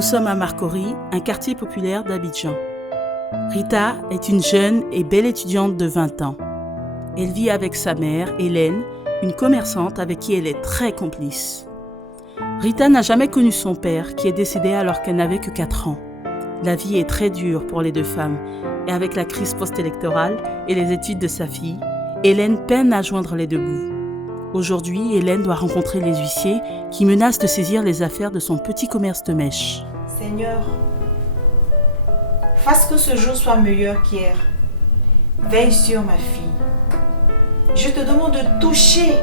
Nous sommes à Marcory, un quartier populaire d'Abidjan. Rita est une jeune et belle étudiante de 20 ans. Elle vit avec sa mère, Hélène, une commerçante avec qui elle est très complice. Rita n'a jamais connu son père, qui est décédé alors qu'elle n'avait que 4 ans. La vie est très dure pour les deux femmes, et avec la crise post-électorale et les études de sa fille, Hélène peine à joindre les deux bouts. Aujourd'hui, Hélène doit rencontrer les huissiers qui menacent de saisir les affaires de son petit commerce de mèches. Seigneur, fasse que ce jour soit meilleur qu'hier. Veille sur ma fille. Je te demande de toucher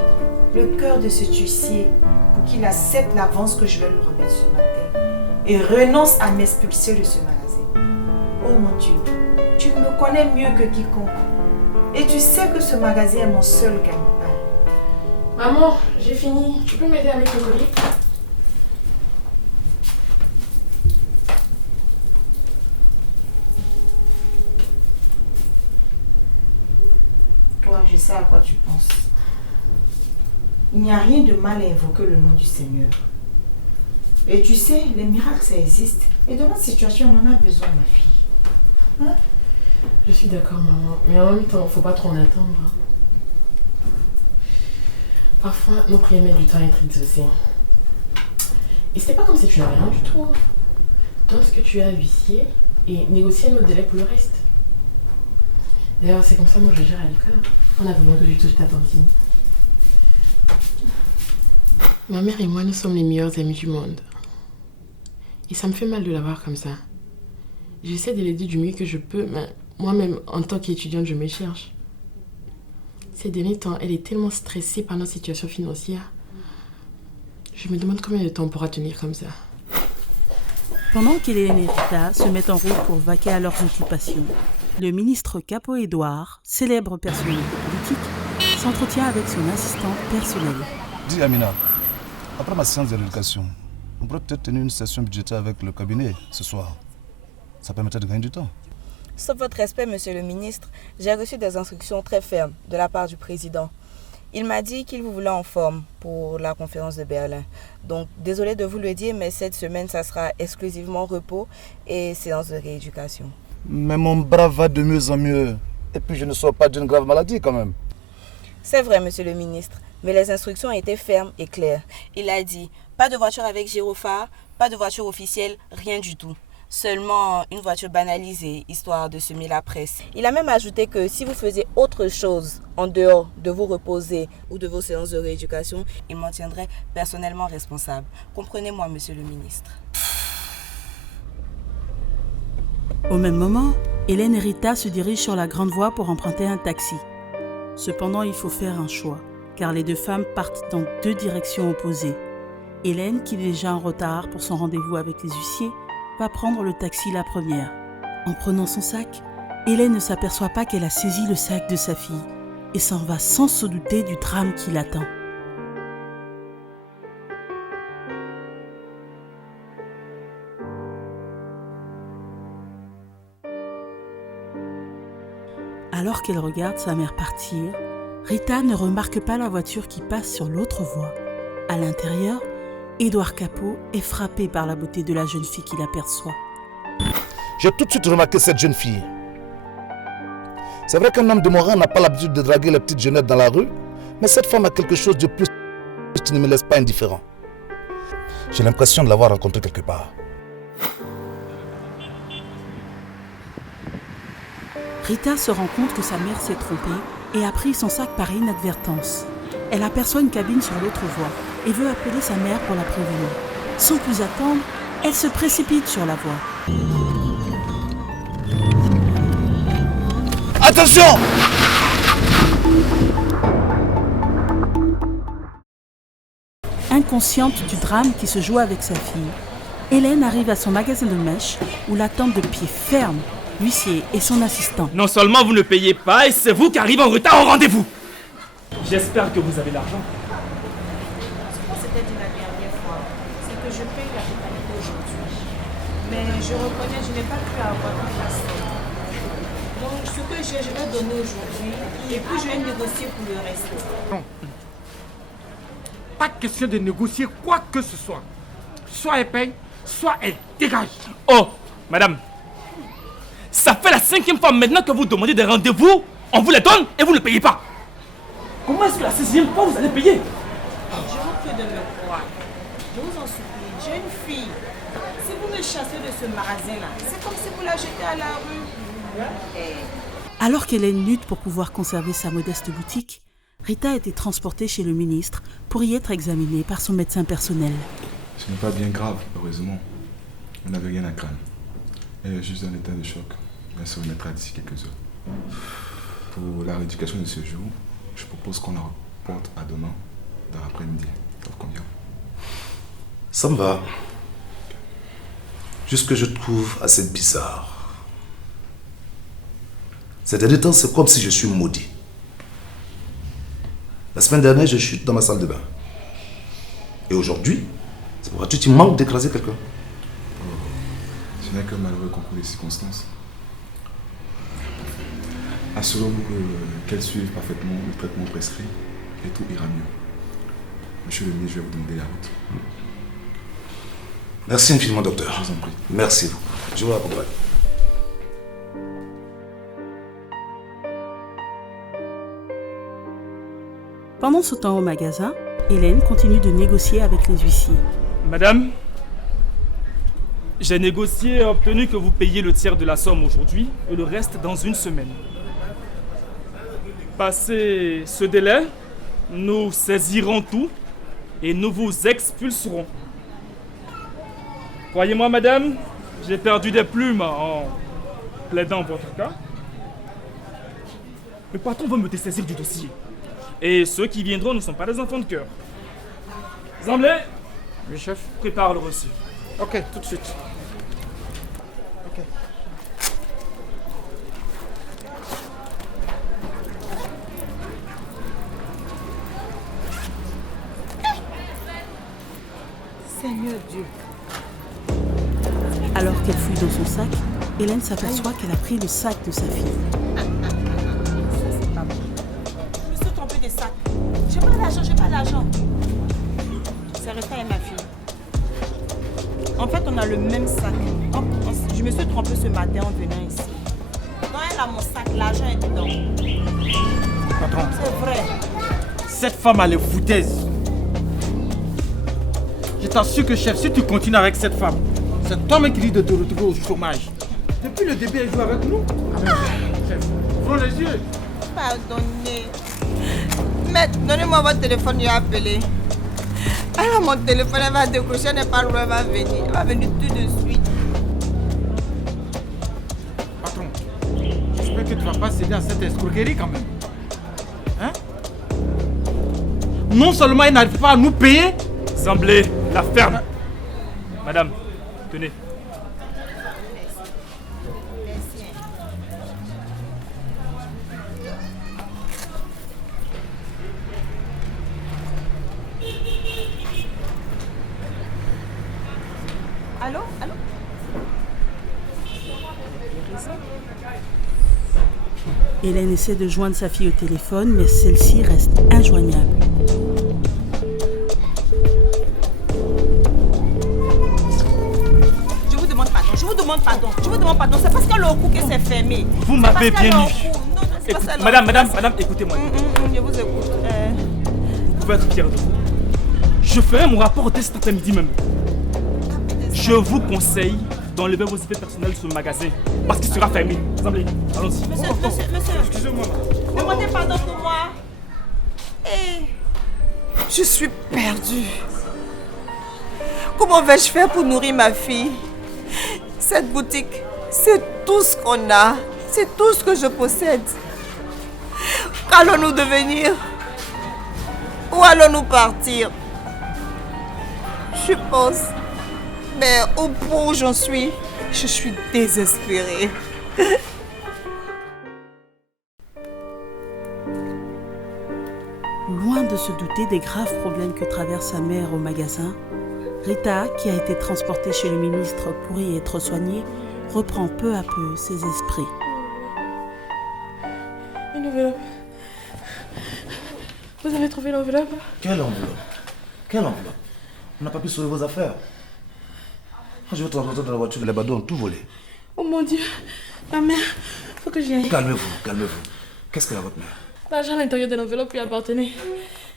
le cœur de cet huissier pour qu'il accepte l'avance que je vais lui remettre ce matin et renonce à m'expulser de ce magasin. Oh mon Dieu, tu me connais mieux que quiconque et tu sais que ce magasin est mon seul gagne-pain. Maman, j'ai fini. Tu peux m'aider avec le colis? Toi, je sais à quoi tu penses. Il n'y a rien de mal à invoquer le nom du Seigneur. Et tu sais, les miracles, ça existe. Et dans notre situation, on en a besoin, ma fille. Hein? Je suis d'accord, maman. Mais en même temps, faut pas trop en attendre. Parfois, nos prières mettent du temps à être exaucées. Et c'était pas comme si tu n'avais rien du tout. Donne ce que tu as à l'huissier et négocie un autre délai pour le reste. D'ailleurs, c'est comme ça moi je gère à l'école. On a besoin que je touche ta tantine. Ma mère et moi, nous sommes les meilleurs amis du monde. Et ça me fait mal de la voir comme ça. J'essaie de l'aider du mieux que je peux, mais moi-même, en tant qu'étudiante, je me cherche. Ces derniers temps, elle est tellement stressée par notre situation financière. Je me demande combien de temps on pourra tenir comme ça. Pendant qu'Hélène et Rita se mettent en route pour vaquer à leurs occupations, le ministre Capo Edouard, célèbre personnalité politique, s'entretient avec son assistant personnel. Dis Amina, après ma séance de rééducation, on pourrait peut-être tenir une session budgétaire avec le cabinet ce soir. Ça permettrait de gagner du temps. Sauf votre respect, monsieur le ministre, j'ai reçu des instructions très fermes de la part du président. Il m'a dit qu'il vous voulait en forme pour la conférence de Berlin. Donc, désolé de vous le dire, mais cette semaine, ça sera exclusivement repos et séance de rééducation. Mais mon bras va de mieux en mieux. Et puis je ne sors pas d'une grave maladie quand même. C'est vrai, monsieur le ministre, mais les instructions étaient fermes et claires. Il a dit, pas de voiture avec gyrophare, pas de voiture officielle, rien du tout. Seulement une voiture banalisée, histoire de semer la presse. Il a même ajouté que si vous faisiez autre chose en dehors de vous reposer ou de vos séances de rééducation, il m'en tiendrait personnellement responsable. Comprenez-moi, monsieur le ministre. Au même moment, Hélène et Rita se dirigent sur la grande voie pour emprunter un taxi. Cependant, il faut faire un choix, car les deux femmes partent dans 2 directions opposées. Hélène, qui est déjà en retard pour son rendez-vous avec les huissiers, va prendre le taxi la première. En prenant son sac, Hélène ne s'aperçoit pas qu'elle a saisi le sac de sa fille et s'en va sans se douter du drame qui l'attend. Alors qu'elle regarde sa mère partir, Rita ne remarque pas la voiture qui passe sur l'autre voie. À l'intérieur, Edouard Capo est frappé par la beauté de la jeune fille qu'il aperçoit. J'ai tout de suite remarqué cette jeune fille. C'est vrai qu'un homme de mon rang n'a pas l'habitude de draguer les petites jeunettes dans la rue, mais cette femme a quelque chose de plus qui ne me laisse pas indifférent. J'ai l'impression de l'avoir rencontrée quelque part. Rita se rend compte que sa mère s'est trompée et a pris son sac par inadvertance. Elle aperçoit une cabine sur l'autre voie et veut appeler sa mère pour la prévenir. Sans plus attendre, elle se précipite sur la voie. Attention! Inconsciente du drame qui se joue avec sa fille, Hélène arrive à son magasin de mèches où l'attendent de pied ferme l'huissier et son assistant. Non seulement vous ne payez pas et c'est vous qui arrivez en retard au rendez-vous. J'espère que vous avez l'argent. C'était la dernière fois. C'est que je paye la totalité aujourd'hui. Mais je reconnais, je n'ai pas pu avoir tout ça. Donc ce que j'ai, je vais donner aujourd'hui. Et puis je vais négocier pour le reste. Non. Pas question de négocier quoi que ce soit. Soit elle paye, soit elle dégage. Oh, madame. Ça fait la 5e fois maintenant que vous demandez des rendez-vous. On vous les donne et vous ne payez pas. Comment est-ce que la 6e fois vous allez payer? Je vous prie de me croire. Je vous en supplie, j'ai une fille. Si vous me chassez de ce magasin-là, c'est comme si vous la jetez à la rue. Alors qu'Hélène lutte pour pouvoir conserver sa modeste boutique, Rita a été transportée chez le ministre pour y être examinée par son médecin personnel. Ce n'est pas bien grave, heureusement. On n'avait rien à craindre. Elle est juste en état de choc. Elle se remettra d'ici quelques heures. Pour la rééducation de ce jour, je propose qu'on la reporte à demain, dans l'après-midi. Ça vous convient? Ça me va. Juste que je trouve assez bizarre. Ces derniers temps, c'est comme si je suis maudit. La semaine dernière, je chute dans ma salle de bain. Et aujourd'hui, c'est pour tu manques d'écraser quelqu'un. Ce n'est qu'un malheureux concours des circonstances. Assurons-nous qu'elle suive parfaitement le traitement prescrit et tout ira mieux. Monsieur le ministre, je vais vous demander la route. Merci infiniment, docteur. Je vous en prie. Merci. Je vous accompagne. Pendant ce temps au magasin, Hélène continue de négocier avec les huissiers. Madame, j'ai négocié et obtenu que vous payiez le tiers de la somme aujourd'hui et le reste dans une semaine. Passé ce délai, nous saisirons tout et nous vous expulserons. Croyez-moi, madame, j'ai perdu des plumes en plaidant votre cas. Le patron veut me dessaisir du dossier. Et ceux qui viendront ne sont pas des enfants de cœur. Zamblé, Oui, chef. prépare le reçu. Ok, tout de suite. Ok. Seigneur Dieu. Alors qu'elle fouille dans son sac, Hélène s'aperçoit qu'elle a pris le sac de sa fille. C'est pas bon. Je me suis trompée de sac. J'ai pas d'argent. C'est Rita et ma fille. En fait, on a le même sac. Je me suis trompée ce matin en venant ici. Quand elle a mon sac, l'argent est dedans. Patron, C'est vrai. cette femme a les foutaises. Je t'assure que, chef, si tu continues avec cette femme, c'est toi-même qui dis de te retrouver au chômage. Depuis le début, elle joue avec nous. Chef, ouvre les yeux. Pardonnez. Maître, donnez-moi votre téléphone, je vais appeler. Elle a mon téléphone, elle va décrocher, elle n'est pas loin, elle va venir. Elle va venir tout de suite. Patron, j'espère que tu ne vas pas céder à cette escroquerie quand même. Hein? Non seulement elle n'arrive pas à nous payer, Zamblé, la ferme. Madame, tenez. Allô? Hélène essaie de joindre sa fille au téléphone, mais celle-ci reste injoignable. Je vous demande pardon. C'est parce que le coup que c'est fermé. Vous m'avez bien eu. Non, c'est Écoute, pas ça, madame, écoutez-moi. Je vous écoute. Vous pouvez être fier de vous. Je ferai mon rapport dès cet après-midi même. Je vous conseille d'enlever vos effets personnels sur le magasin parce qu'il sera fermé. Zamblé, allons-y. Monsieur, Excusez-moi. demandez pardon pour moi. Je suis perdue. Comment vais-je faire pour nourrir ma fille? Cette boutique, c'est tout ce qu'on a. C'est tout ce que je possède. Qu'allons-nous devenir? Où allons-nous partir? Je pense. Mais au point où j'en suis, je suis désespérée. Loin de se douter des graves problèmes que traverse sa mère au magasin, Rita, qui a été transportée chez le ministre pour y être soignée, reprend peu à peu ses esprits. Une enveloppe. Vous avez trouvé l'enveloppe? Quelle enveloppe? On n'a pas pu sauver vos affaires. Je vais te rencontrer dans la voiture, les badauds ont tout volé. Oh mon Dieu, ma mère, faut que j'y aille. Calmez-vous, calmez-vous. Qu'est-ce qu'elle a votre mère? L'argent à l'intérieur de l'enveloppe lui appartenait.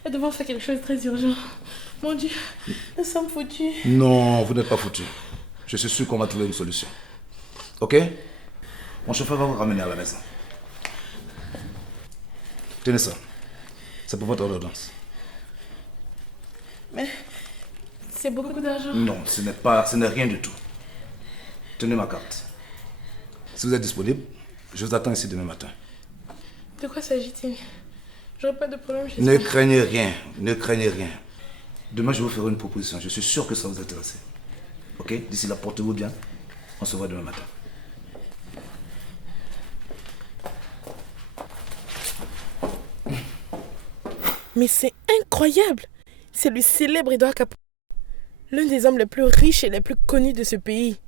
Elle devait faire quelque chose de très urgent. Mon Dieu, nous sommes foutus. Non, vous n'êtes pas foutus. Je suis sûr qu'on va trouver une solution. Ok? Mon chauffeur va vous ramener à la maison. Tenez ça. C'est pour votre ordonnance. Mais c'est beaucoup d'argent. Non, ce n'est rien du tout. Tenez ma carte. Si vous êtes disponible, je vous attends ici demain matin. De quoi s'agit-il? J'aurai pas de problème, j'espère. Ne craignez rien, ne craignez rien. Demain, je vous ferai une proposition. Je suis sûr que ça va vous intéresser. Ok? D'ici là, portez-vous bien. On se voit demain matin. Mais c'est incroyable! C'est le célèbre Edouard Capot, l'un des hommes les plus riches et les plus connus de ce pays.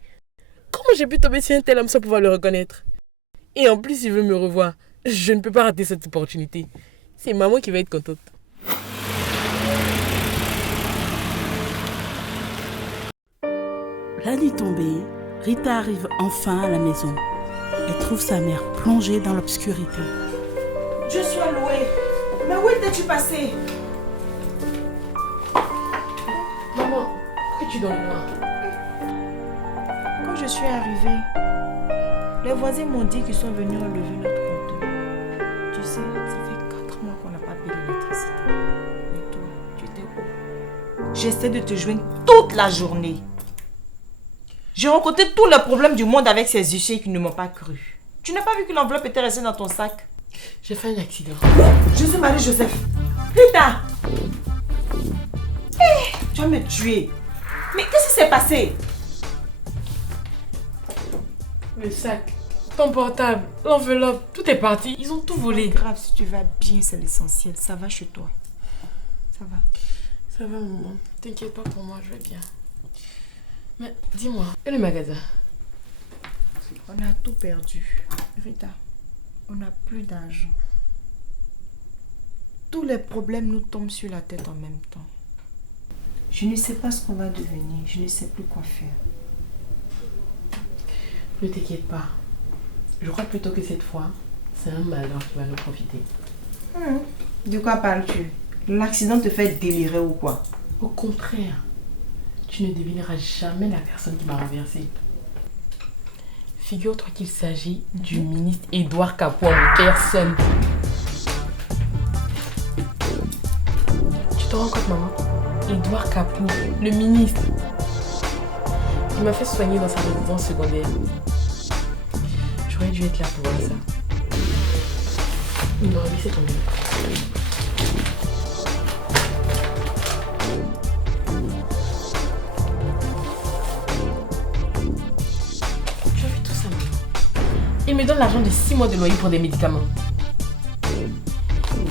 Comment j'ai pu tomber sur un tel homme sans pouvoir le reconnaître? Et en plus, il veut me revoir. Je ne peux pas rater cette opportunité. C'est maman qui va être contente. La nuit tombée, Rita arrive enfin à la maison. Elle trouve sa mère plongée dans l'obscurité. Dieu soit loué. Mais où étais-tu passé? Maman, pourquoi es-tu dans le noir? Quand je suis arrivée, les voisins m'ont dit qu'ils sont venus enlever notre compteur. Tu sais, ça fait 4 mois qu'on n'a pas payé l'électricité. Mais toi, tu étais où? J'essaie de te joindre toute la journée. J'ai rencontré tous les problèmes du monde avec ces huissiers qui ne m'ont pas cru. Tu n'as pas vu que l'enveloppe était restée dans ton sac? J'ai fait un accident. Jésus-Marie Joseph. Rita! Tu vas me tuer. Mais qu'est-ce qui s'est passé? Le sac, ton portable, l'enveloppe, tout est parti. Ils ont tout volé. Grave, si tu vas bien, c'est l'essentiel. Ça va chez toi. Ça va. Ça va, maman. T'inquiète pas pour moi, je vais bien. Mais dis-moi, et le magasin? On a tout perdu. Rita, on n'a plus d'argent. Tous les problèmes nous tombent sur la tête en même temps. Je ne sais pas ce qu'on va devenir. Je ne sais plus quoi faire. Ne t'inquiète pas. Je crois plutôt que cette fois, c'est un malheur qui va nous profiter. De quoi parles-tu? L'accident te fait délirer ou quoi? Au contraire, tu ne devineras jamais la personne qui m'a renversée. Figure-toi qu'il s'agit du ministre Edouard Capot en personne. Tu te rends compte, maman? Edouard Capot, le ministre. Il m'a fait soigner dans sa résidence secondaire. J'aurais dû être là pour voir ça. Non, laissez tomber. Tu as vu tout ça, maman? Il me donne l'argent de 6 mois de loyer pour des médicaments.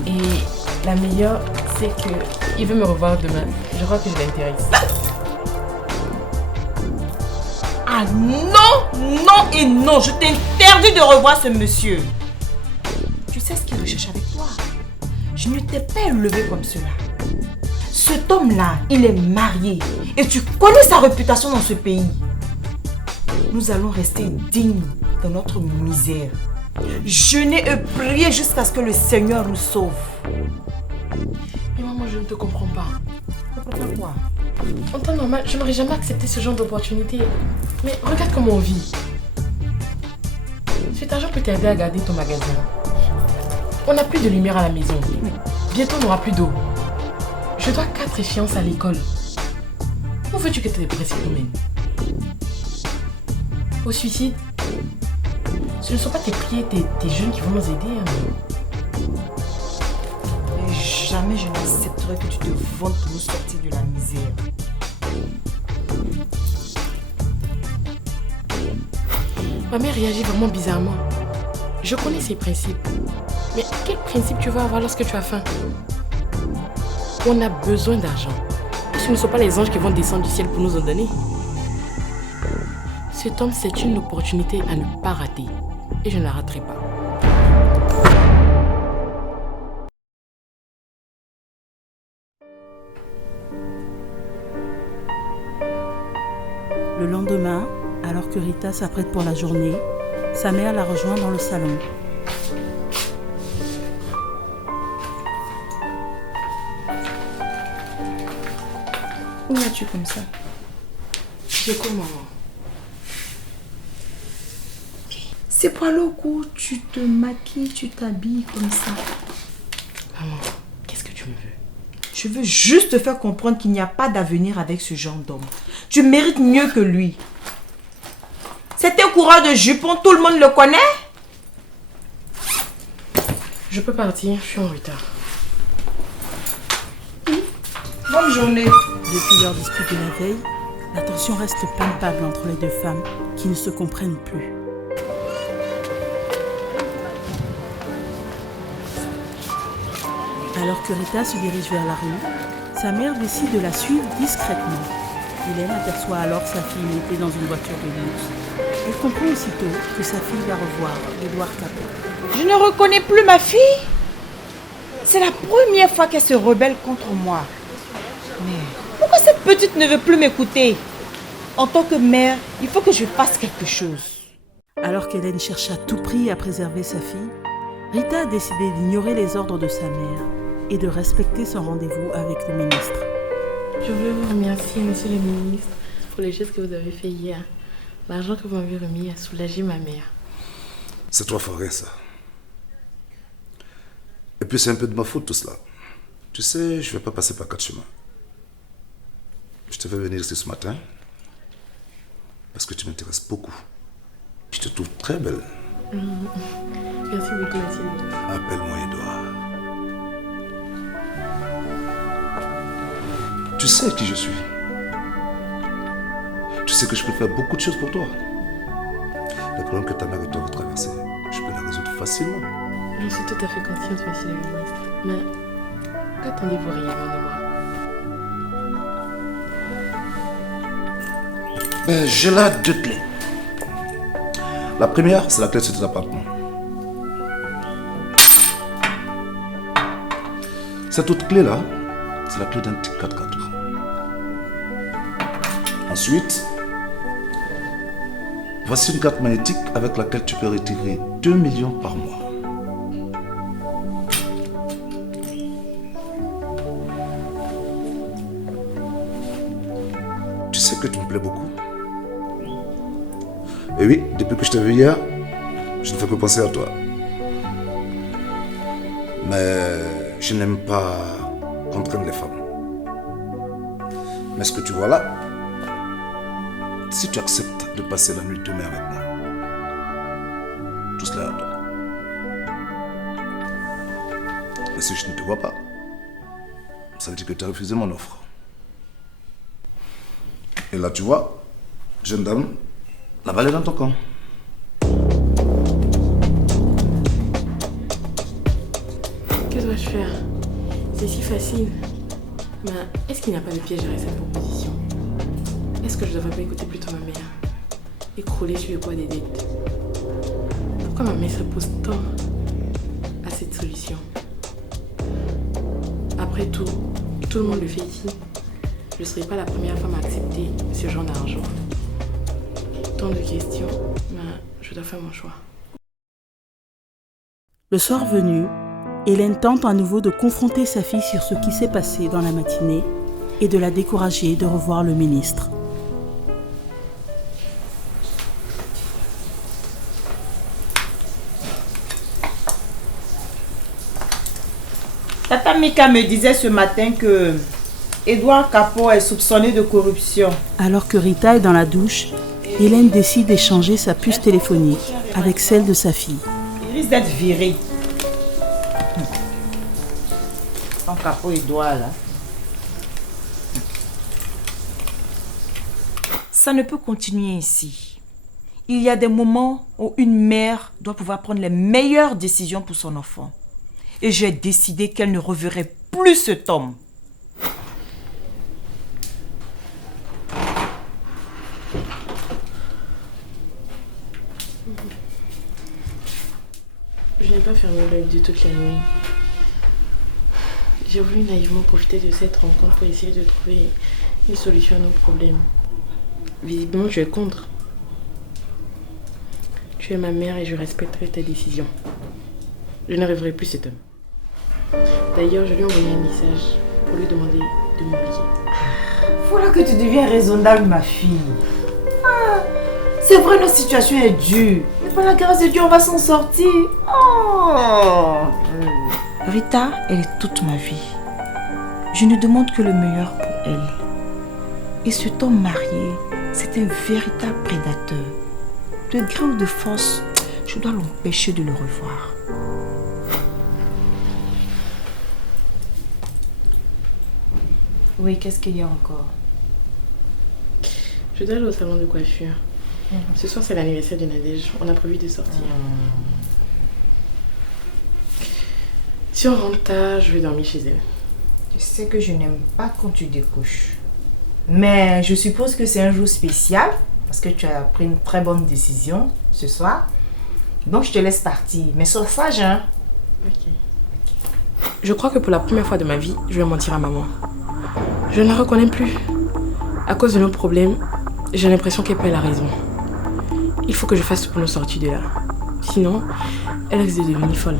Et la meilleure, c'est qu'il veut me revoir demain. Je crois que je l'intéresse. Ah non, non et non, je t'interdis de revoir ce monsieur. Tu sais ce qu'il recherche avec toi? Je ne t'ai pas élevé comme cela. Cet homme-là, il est marié et tu connais sa réputation dans ce pays. Nous allons rester dignes de notre misère. Jeûner et prier jusqu'à ce que le Seigneur nous sauve. Mais maman, je ne te comprends pas. Pourquoi quoi? En temps normal, je n'aurais jamais accepté ce genre d'opportunité. Mais regarde comment on vit. Cet argent peut t'aider à garder ton magasin. On n'a plus de lumière à la maison. Bientôt, on n'aura plus d'eau. Je dois 4 échéances à l'école. Où veux-tu que tes principes nous mènent? Au suicide? Ce ne sont pas tes prières, tes jeûnes qui vont nous aider. Et jamais je n'accepterai que tu te vantes pour nous sortir de la misère. Ma mère réagit vraiment bizarrement. Je connais ses principes. Mais quel principe tu vas avoir lorsque tu as faim? On a besoin d'argent. Et ce ne sont pas les anges qui vont descendre du ciel pour nous en donner. Cet homme, c'est une opportunité à ne pas rater. Et je ne la raterai pas. Le Le lendemain, alors que Rita s'apprête pour la journée, sa mère la rejoint dans le salon. Où vas-tu comme ça? Je cours, maman. C'est pour aller au cours, tu te maquilles, tu t'habilles comme ça. Maman, qu'est-ce que tu me veux? Je veux juste te faire comprendre qu'il n'y a pas d'avenir avec ce genre d'homme. Tu mérites mieux que lui. C'est un coureur de jupons, tout le monde le connaît. Je peux partir, je suis en retard. Bonne journée. Depuis leur dispute de la veille, la tension reste palpable entre les deux femmes qui ne se comprennent plus. Alors que Rita se dirige vers la rue, sa mère décide de la suivre discrètement. Hélène aperçoit alors sa fille montée dans une voiture de luxe. Elle comprend aussitôt que sa fille va revoir Édouard Capot. Je ne reconnais plus ma fille. C'est la première fois qu'elle se rebelle contre moi. Mais pourquoi cette petite ne veut plus m'écouter? En tant que mère, il faut que je fasse quelque chose. Alors qu'Hélène cherche à tout prix à préserver sa fille, Rita a décidé d'ignorer les ordres de sa mère et de respecter son rendez-vous avec le ministre. Je voulais vous remercier, monsieur le ministre, pour les gestes que vous avez fait hier. L'argent que vous m'avez remis a soulagé ma mère. C'est toi, Forêt, ça. Et puis c'est un peu de ma faute tout cela. Tu sais, je ne vais pas passer par 4 chemins. Je te fais venir ici ce matin parce que tu m'intéresses beaucoup. Je te trouve très belle. Merci beaucoup, monsieur. Appelle-moi Édouard. Tu sais qui je suis. Tu sais que je peux faire beaucoup de choses pour toi. Les problèmes que ta mère et toi vous traversez, je peux les résoudre facilement. Je suis tout à fait consciente, monsieur le ministre. Mais qu'attendez-vous réellement de moi? Ben, j'ai là 2 clés. La première, c'est la clé de cet appartement. Cette autre clé-là, c'est la clé d'un petit 4x4. Ensuite, voici une carte magnétique avec laquelle tu peux retirer 2 millions par mois. Tu sais que tu me plais beaucoup. Et oui, depuis que je t'ai vu hier, je ne fais que penser à toi. Mais je n'aime pas contraindre les femmes. Mais ce que tu vois là, si tu acceptes de passer la nuit demain avec moi, tout cela est à toi. Mais si je ne te vois pas, ça veut dire que tu as refusé mon offre. Et là, tu vois, jeune dame, la balle est dans ton camp. Que dois-je faire? C'est si facile. Mais est-ce qu'il n'y a pas de piège derrière cette proposition? Est-ce que je devrais pas écouter plutôt ma mère? Écrouler sur le poids des dettes. Pourquoi ma mère s'oppose tant à cette solution? Après tout le monde le fait ici. Je ne serai pas la première femme à accepter ce genre d'argent. Tant de questions, mais je dois faire mon choix. Le soir venu, Hélène tente à nouveau de confronter sa fille sur ce qui s'est passé dans la matinée et de la décourager de revoir le ministre. Tata Mika me disait ce matin que Édouard Capot est soupçonné de corruption. Alors que Rita est dans la douche, Hélène décide d'échanger sa puce téléphonique avec celle de sa fille. Il risque d'être viré. Ton Capot Édouard là. Ça ne peut continuer ainsi. Il y a des moments où une mère doit pouvoir prendre les meilleures décisions pour son enfant. Et j'ai décidé qu'elle ne reverrait plus cet homme. Je n'ai pas fermé l'œil de toute la nuit. J'ai voulu naïvement profiter de cette rencontre pour essayer de trouver une solution à nos problèmes. Visiblement, tu es contre. Tu es ma mère et je respecterai tes décisions. Je ne rêverai plus cet homme. D'ailleurs, je lui ai envoyé un message pour lui demander de m'oublier. Voilà que tu deviens raisonnable, ma fille. C'est vrai, notre situation est dure. Mais par la grâce de Dieu, on va s'en sortir. Oh. Rita, elle est toute ma vie. Je ne demande que le meilleur pour elle. Et cet homme marié, c'est un véritable prédateur. De gré ou de force, je dois l'empêcher de le revoir. Oui, qu'est-ce qu'il y a encore? Je dois aller au salon de coiffure. Ce soir, c'est l'anniversaire de Nadège. On a prévu de sortir. Si on rentre tard, je vais dormir chez elle. Je sais que je n'aime pas quand tu découches. Mais je suppose que c'est un jour spécial parce que tu as pris une très bonne décision ce soir. Donc, je te laisse partir. Mais sois sage, hein? Ok. Je crois que pour la première fois de ma vie, je vais mentir à maman. Je ne la reconnais plus. À cause de nos problèmes, j'ai l'impression qu'elle perd la raison. Il faut que je fasse tout pour nous sortir de là. Sinon, elle risque de devenir folle.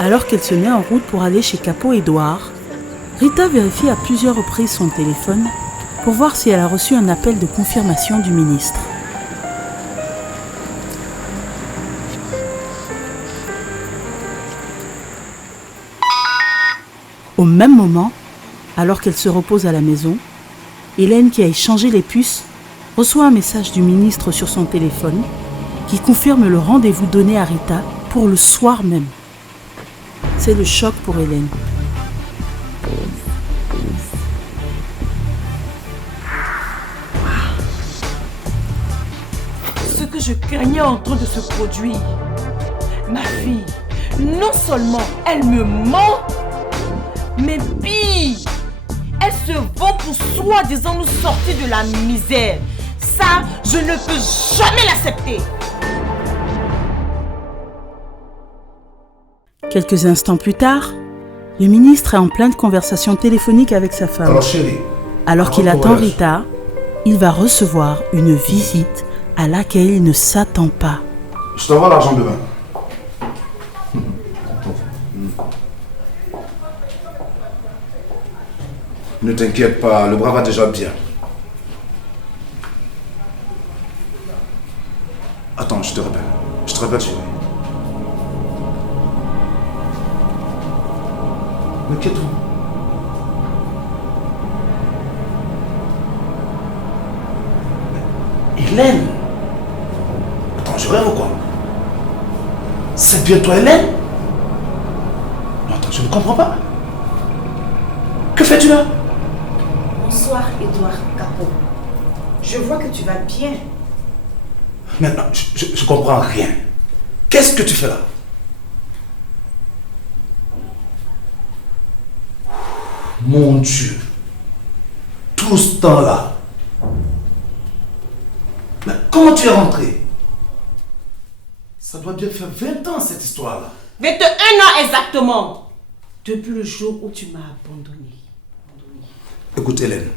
Alors qu'elle se met en route pour aller chez Capo Édouard, Rita vérifie à plusieurs reprises son téléphone pour voir si elle a reçu un appel de confirmation du ministre. Au même moment, alors qu'elle se repose à la maison, Hélène, qui a échangé les puces, reçoit un message du ministre sur son téléphone qui confirme le rendez-vous donné à Rita pour le soir même. C'est le choc pour Hélène. Ce que je craignais en train de se produire. Ma fille, non seulement elle me ment, mais pire, elle se vend pour soi-disant nous sortir de la misère. Ça, je ne peux jamais l'accepter. Quelques instants plus tard, le ministre est en pleine conversation téléphonique avec sa femme. Alors chérie, Alors qu'il attend Rita, il va recevoir une visite à laquelle il ne s'attend pas. je t'envoie l'argent demain. Ne t'inquiète pas, le bras va déjà bien. Attends, je te rappelle. Je te rappelle, chérie. Mais qu'êtes-vous? Hélène? Attends, je rêve ou quoi? C'est bien toi, Hélène? Non, attends, je ne comprends pas. Que fais-tu là? Bonsoir, Édouard Capo. Je vois que tu vas bien. Maintenant, je comprends rien. Qu'est-ce que tu fais là? Mon Dieu. Tout ce temps-là. Mais comment tu es rentré? Ça doit bien faire 20 ans cette histoire-là. 21 ans exactement. Depuis le jour où tu m'as abandonné. Écoute Hélène,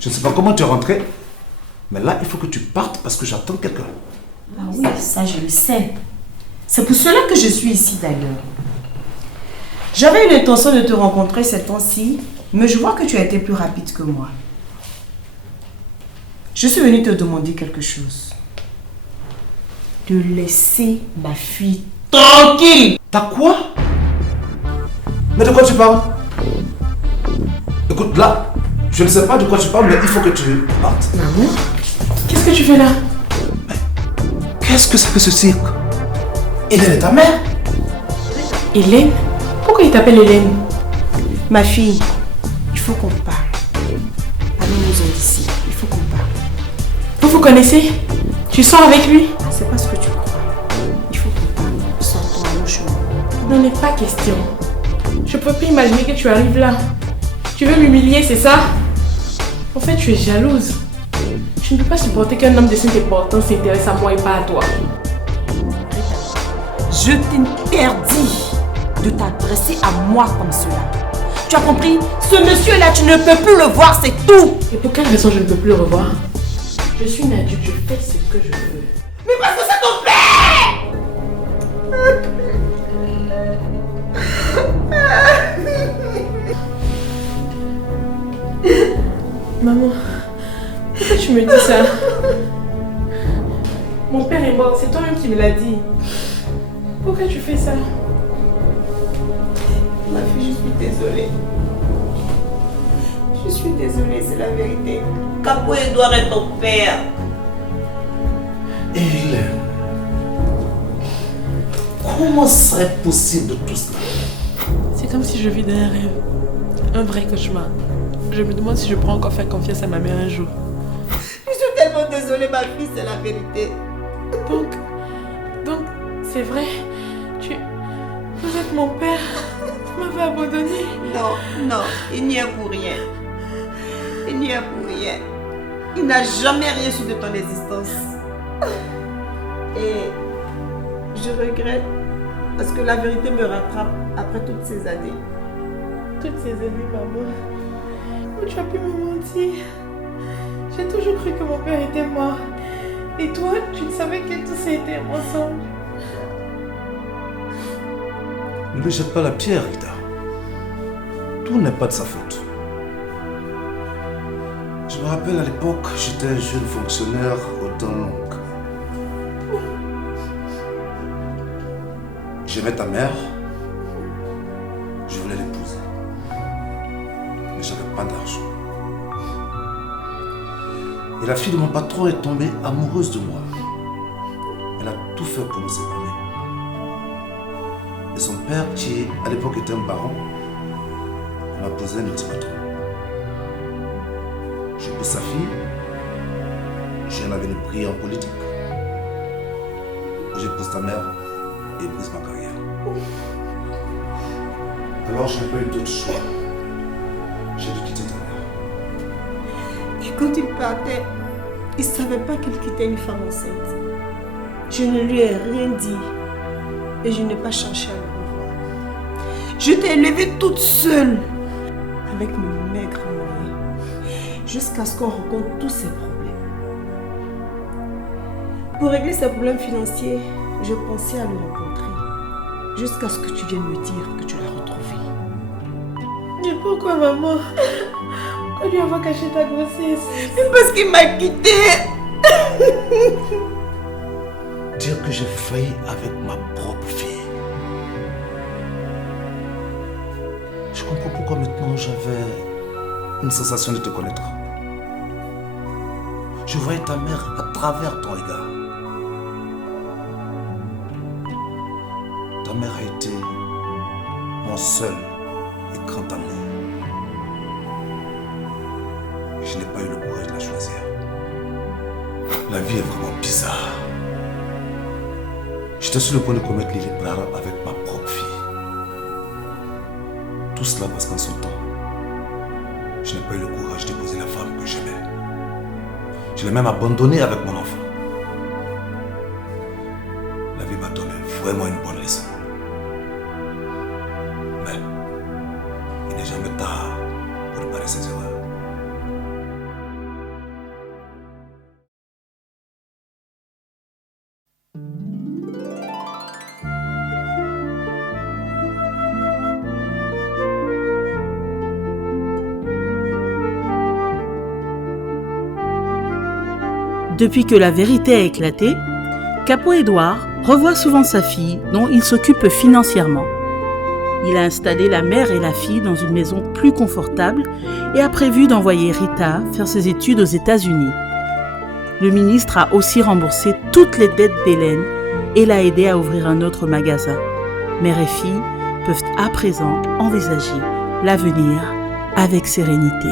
je ne sais pas comment tu es rentrée, mais là il faut que tu partes parce que j'attends quelqu'un. Ah oui, ça je le sais. C'est pour cela que je suis ici d'ailleurs. J'avais eu l'intention de te rencontrer ces temps-ci, mais je vois que tu as été plus rapide que moi. Je suis venue te demander quelque chose. De laisser ma fille tranquille. T'as quoi? Mais de quoi tu parles? Écoute, là, je ne sais pas de quoi tu parles, mais il faut que tu partes. Maman, qu'est-ce que tu fais là? Qu'est-ce que c'est que ce cirque? Hélène est ta mère? Hélène? Pourquoi il t'appelle Hélène? Ma fille, il faut qu'on parle. Allons-nous-en d'ici, il faut qu'on parle. Vous vous connaissez? Tu sors avec lui? C'est pas ce que tu crois. Il faut qu'on parle. Sortons, allons chez nous. Il n'en est pas question. Je peux pas imaginer que tu arrives là. Tu veux m'humilier, c'est ça? En fait, tu es jalouse. Je ne peux pas supporter qu'un homme de cette importance s'intéresse à moi et pas à toi. Je t'interdis de t'adresser à moi comme cela. Tu as compris? Ce monsieur-là, tu ne peux plus le voir, c'est tout. Et pour quelle raison je ne peux plus le revoir? Je suis une adulte, je fais ce que je veux. Mais parce que c'est ton père! Maman, pourquoi tu me dis ça? Mon père est mort, c'est toi-même qui me l'as dit. Pourquoi tu fais ça? Ma fille, je suis désolée. Je suis désolée, c'est la vérité. Capo Edouard est ton père. Hélène, comment serait possible tout cela? C'est comme si je vis dans un rêve. Un vrai cauchemar. Je me demande si je pourrais encore faire confiance à ma mère un jour. Je suis tellement désolée, ma fille, c'est la vérité. Donc, c'est vrai. Vous êtes mon père. Vous m'avez abandonné. Non, il n'y est pour rien. Il n'y est pour rien. Il n'a jamais rien su de ton existence. Et je regrette parce que la vérité me rattrape après toutes ces années. Toutes ces années, maman. Où tu as pu me mentir? J'ai toujours cru que mon père était mort. Et toi, tu ne savais que tout ça était un mensonge. Ne lui jette pas la pierre, Rita. Tout n'est pas de sa faute. Je me rappelle à l'époque, j'étais un jeune fonctionnaire aux dents longues. J'aimais ta mère. Je voulais l'épouser. Mais j'avais pas d'argent. Et la fille de mon patron est tombée amoureuse de moi. Elle a tout fait pour nous séparer. Et son père, qui à l'époque était un baron, m'a posé un ultimatum. Je pose sa fille, j'ai un avenir brillant en politique. J'épouse ta mère et brise ma carrière. Alors je n'ai pas eu d'autre choix. J'ai dû quitter ta mère. Et quand il partait, il ne savait pas qu'il quittait une femme enceinte. Je ne lui ai rien dit et je n'ai pas cherché à le revoir. Je t'ai élevée toute seule avec mes maigres moyens jusqu'à ce qu'on rencontre tous ces problèmes. Pour régler ces problèmes financiers, je pensais à le rencontrer jusqu'à ce que tu viennes me dire que tu l'as retrouvé. Mais pourquoi, maman? Pourquoi lui avoir caché ta grossesse? Parce qu'il m'a quittée. Dire que j'ai failli avec ma propre fille. Je comprends pourquoi maintenant j'avais une sensation de te connaître. Je voyais ta mère à travers ton regard. Ta mère a été mon seul et grand amour. Et je n'ai pas eu le courage de la choisir. La vie est vraiment bizarre. J'étais sur le point de commettre l'irréparable avec ma propre fille. Tout cela parce qu'en son temps, je n'ai pas eu le courage d'épouser la femme que j'aimais. Je l'ai même abandonnée avec mon enfant. La vie m'a donné vraiment une bonne leçon. Mais il n'est jamais tard pour réparer ses erreurs. Depuis que la vérité a éclaté, Capo Edouard revoit souvent sa fille dont il s'occupe financièrement. Il a installé la mère et la fille dans une maison plus confortable et a prévu d'envoyer Rita faire ses études aux États-Unis. Le ministre a aussi remboursé toutes les dettes d'Hélène et l'a aidé à ouvrir un autre magasin. Mère et fille peuvent à présent envisager l'avenir avec sérénité.